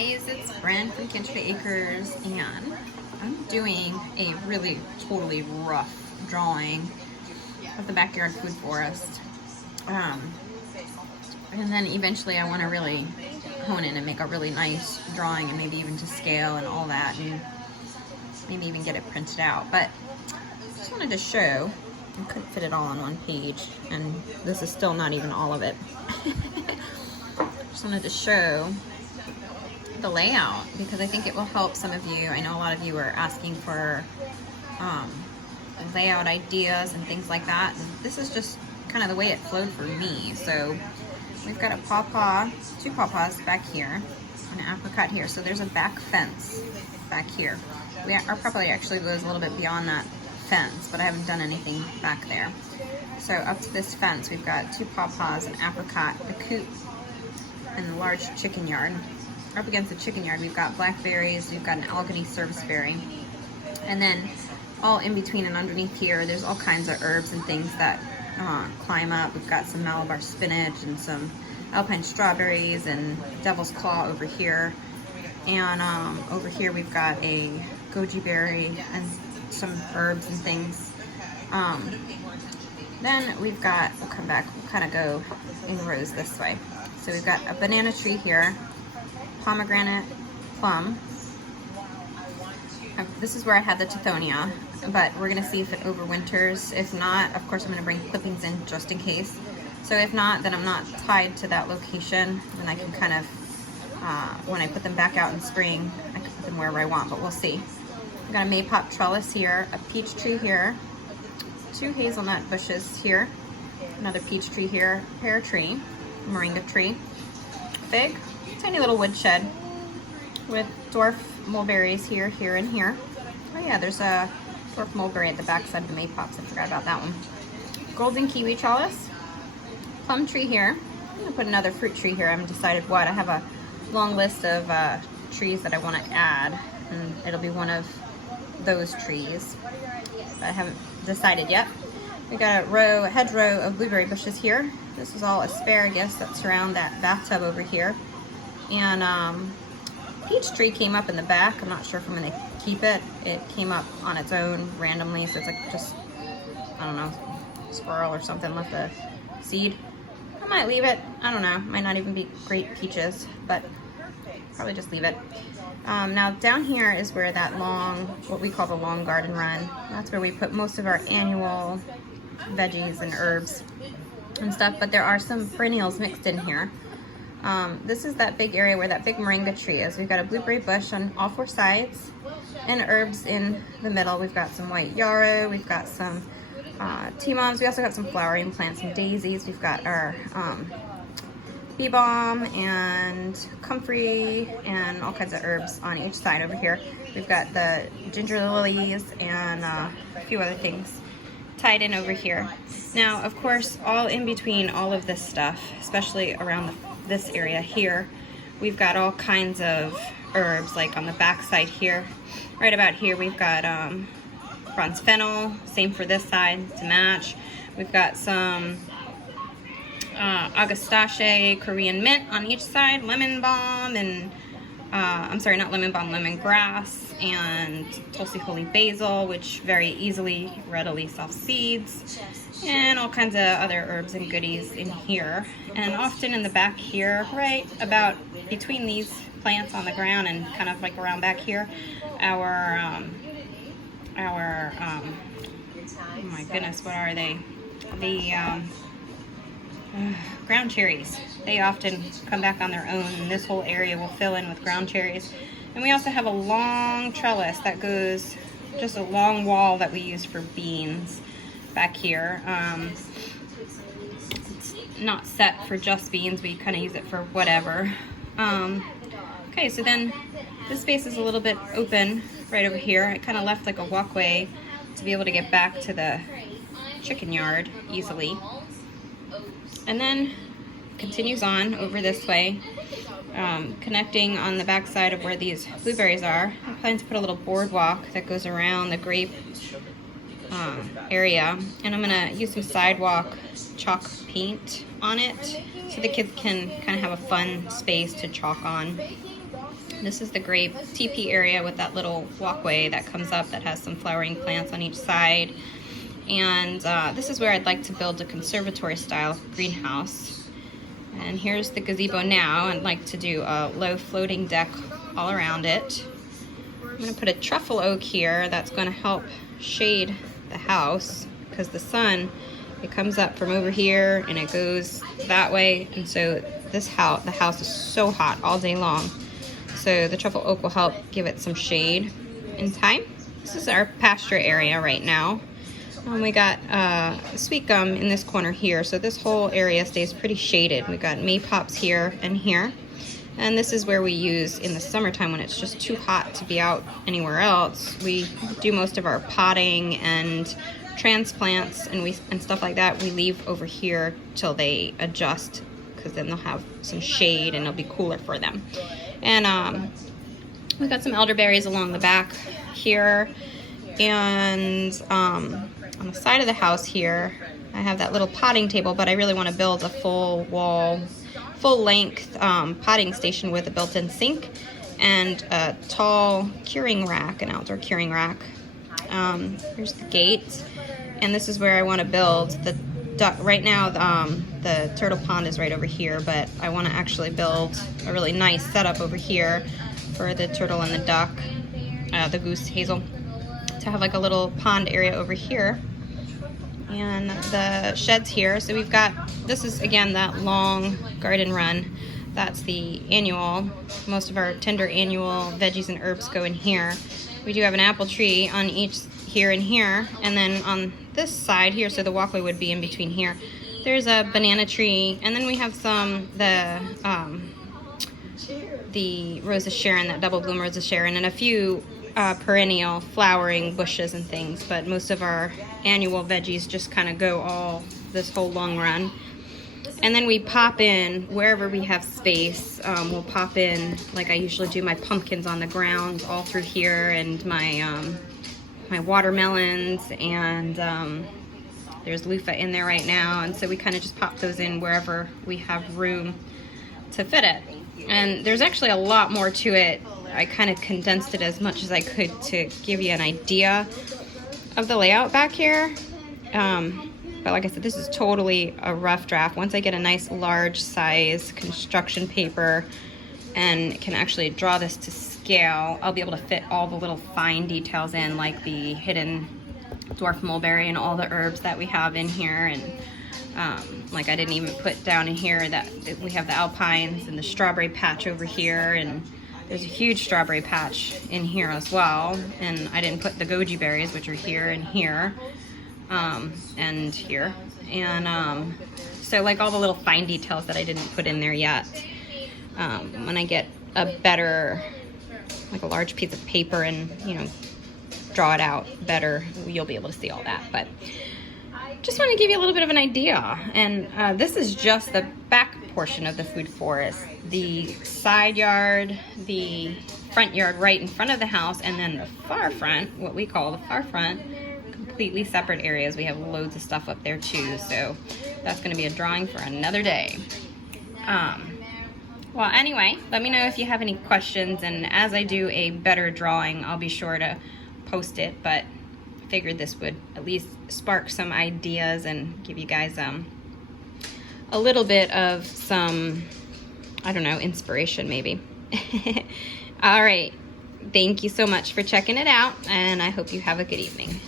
guys, it's Bren from Kindred Acres, and I'm doing a really totally rough drawing of the backyard food forest. And then eventually I want to really hone in and make a really nice drawing, and maybe even to scale and all that, and maybe even get it printed out. But I just wanted to show, I couldn't fit it all on one page, and this is still not even all of it. Just wanted to show the layout because I think it will help some of you. I know a lot of you are asking for layout ideas and things like that. And this is just kind of the way it flowed for me. So we've got a pawpaw, two pawpaws back here, and an apricot here. So there's a back fence back here. Our property actually goes a little bit beyond that fence, but I haven't done anything back there. So up to this fence, we've got two pawpaws, an apricot, a coop, and a large chicken yard. Up against the chicken yard, we've got blackberries, we've got an Allegheny serviceberry, and then all in between and underneath here, there's all kinds of herbs and things that climb up. We've got some Malabar spinach and some alpine strawberries and devil's claw over here, and over here we've got a goji berry and some herbs and things. Then we've got, we'll come back, we'll kind of go in rows this way. So we've got a banana tree here, pomegranate, plum. This is where I had the tithonia, but we're gonna see if it overwinters. If not, of course I'm gonna bring clippings in just in case. So if not, then I'm not tied to that location, and I can kind of, when I put them back out in spring, I can put them wherever I want, but we'll see. We've got a maypop trellis here, a peach tree here, two hazelnut bushes here, another peach tree here, pear tree, moringa tree, fig, tiny little woodshed with dwarf mulberries here, here, and here. Oh yeah, there's a dwarf mulberry at the back side of the maypops. I forgot about that one. Golden kiwi trellis, plum tree here. I'm gonna put another fruit tree here. I haven't decided what. I have a long list of trees that I want to add, and it'll be one of those trees. But I haven't decided yet. We got a hedgerow of blueberry bushes here. This is all asparagus that surround that bathtub over here. And peach tree came up in the back. I'm not sure if I'm gonna keep it. It came up on its own randomly, so it's like just, I don't know, squirrel or something left a seed. I might leave it. I don't know. Might not even be great peaches, but probably just leave it. Now down here is where that long, what we call the long garden run. That's where we put most of our annual veggies and herbs and stuff, but there are some perennials mixed in here. This is that big area where that big moringa tree is. We've got a blueberry bush on all four sides and herbs in the middle. We've got some white yarrow, we've got some T-moms, we also got some flowering plants, some daisies. We've got our bee balm and comfrey and all kinds of herbs on each side over here. We've got the ginger lilies and a few other things tied in over here. Now, of course, all in between all of this stuff, especially around this area here, we've got all kinds of herbs, like on the back side here. Right about here, we've got bronze fennel, same for this side to match. We've got some Augustache Korean mint on each side, lemon balm, and I'm sorry, not lemon balm, lemongrass, and Tulsi holy basil, which very easily, readily self-seeds, and all kinds of other herbs and goodies in here. And often in the back here, right about between these plants on the ground and kind of like around back here, our oh my goodness, what are they? The ground cherries. They often come back on their own, and this whole area will fill in with ground cherries. And we also have a long trellis that goes, just a long wall that we use for beans back here. It's not set for just beans, we kind of use it for whatever. Okay, so then this space is a little bit open right over here. I kind of left like a walkway to be able to get back to the chicken yard easily. And then continues on over this way, connecting on the back side of where these blueberries are. I plan to put a little boardwalk that goes around the grape area, and I'm gonna use some sidewalk chalk paint on it so the kids can kind of have a fun space to chalk on. This is the grape teepee area with that little walkway that comes up that has some flowering plants on each side. And this is where I'd like to build a conservatory style greenhouse. And here's the gazebo now. I'd like to do a low floating deck all around it. I'm going to put a truffle oak here that's going to help shade the house, because the sun, it comes up from over here and it goes that way, and so the house is so hot all day long. So the truffle oak will help give it some shade in time. This is our pasture area right now. We got sweet gum in this corner here, so this whole area stays pretty shaded. We've got maypops here and here. And this is where we use, in the summertime when it's just too hot to be out anywhere else, we do most of our potting and transplants and stuff like that. We leave over here till they adjust, because then they'll have some shade and it'll be cooler for them. And we've got some elderberries along the back here. And on the side of the house here, I have that little potting table, but I really want to build a full length potting station with a built-in sink and a tall curing rack, an outdoor curing rack. Here's the gate, and this is where I want to build the duck. Right now the turtle pond is right over here, but I want to actually build a really nice setup over here for the turtle and the duck, the goose, Hazel, to have like a little pond area over here. And the sheds here. So we've got, this is again that long garden run. That's the annual. Most of our tender annual veggies and herbs go in here. We do have an apple tree on each here and here. And then on this side here, so the walkway would be in between here, there's a banana tree. And then we have some, the Rose of Sharon, that double bloom Rose of Sharon, and a few perennial flowering bushes and things, but most of our annual veggies just kind of go all this whole long run. And then we pop in wherever we have space. We'll pop in, like I usually do, my pumpkins on the ground all through here, and my my watermelons, and there's loofah in there right now, and so we kind of just pop those in wherever we have room to fit it. And there's actually a lot more to it. I kind of condensed it as much as I could to give you an idea of the layout back here. But like I said, this is totally a rough draft. Once I get a nice large size construction paper and can actually draw this to scale, I'll be able to fit all the little fine details in, like the hidden dwarf mulberry and all the herbs that we have in here. And like I didn't even put down in here that we have the alpines and the strawberry patch over here, and there's a huge strawberry patch in here as well. And I didn't put the goji berries, which are here and here, and here. And so like all the little fine details that I didn't put in there yet. When I get a better, like a large piece of paper and, you know, draw it out better, you'll be able to see all that. But just want to give you a little bit of an idea. And this is just the back portion of the food forest. The side yard, the front yard right in front of the house, and then the far front, what we call the far front, completely separate areas. We have loads of stuff up there too, so that's going to be a drawing for another day. Well, anyway, let me know if you have any questions, and as I do a better drawing, I'll be sure to post it, but I figured this would at least spark some ideas and give you guys a little bit of some, I don't know, inspiration maybe. All right. Thank you so much for checking it out, and I hope you have a good evening.